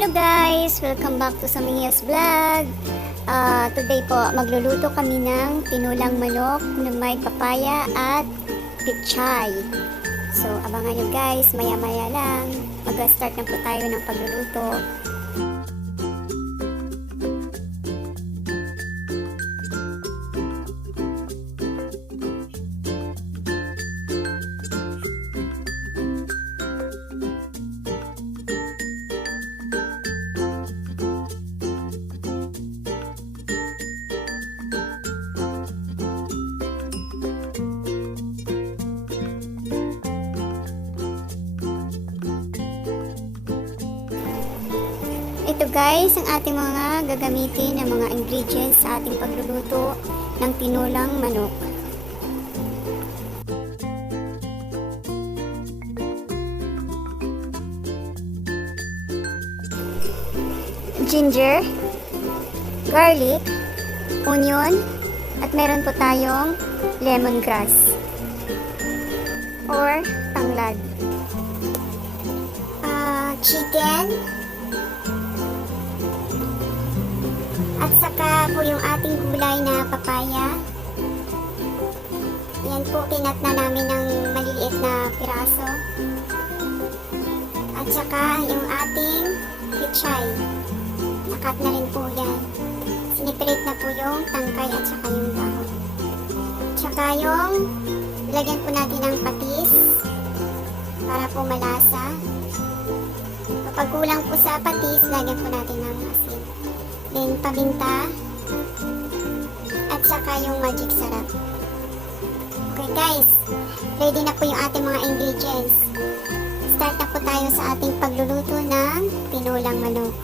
Hello guys! Welcome back to Samiya's Vlog. Today po, magluluto kami ng tinolang manok na may papaya at pichay. So, abangan nyo guys, maya-maya lang. Mag-start na po tayo ng pagluluto. Ito guys, ang ating mga gagamitin na mga ingredients sa ating pagluluto ng tinolang manok. Ginger, garlic, onion, at meron po tayong lemongrass or tanglad. Chicken, at saka po yung ating gulay na papaya. Yan po, kinat na namin ng maliliit na piraso. At saka yung ating pichay. Nakat na rin po yan. Sinipilit na po yung tangkay at saka yung dahon. At saka yung lagyan po natin ng patis para po malasa. Kapag kulang po sa patis, lagyan po natin ng asin. Then paminta at saka yung magic sarap. Okay guys, ready na po yung ating mga ingredients. Start na po tayo sa ating pagluluto ng tinolang manok.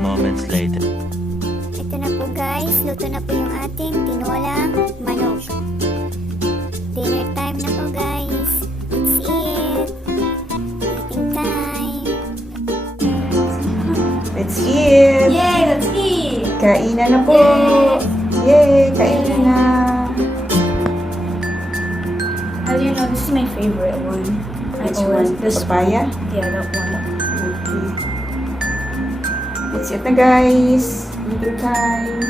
moments later. Ito na po guys, luto na po yung ating tinolang manok. Dinner time na po guys. Let's eat. Eating time. Let's eat! Yay, let's eat! Kainan na po! Yay! Kainan na! How do you know this is my favorite one? Which one? Papaya? Yeah, that one. Okay. Let's eat na guys! Eating time!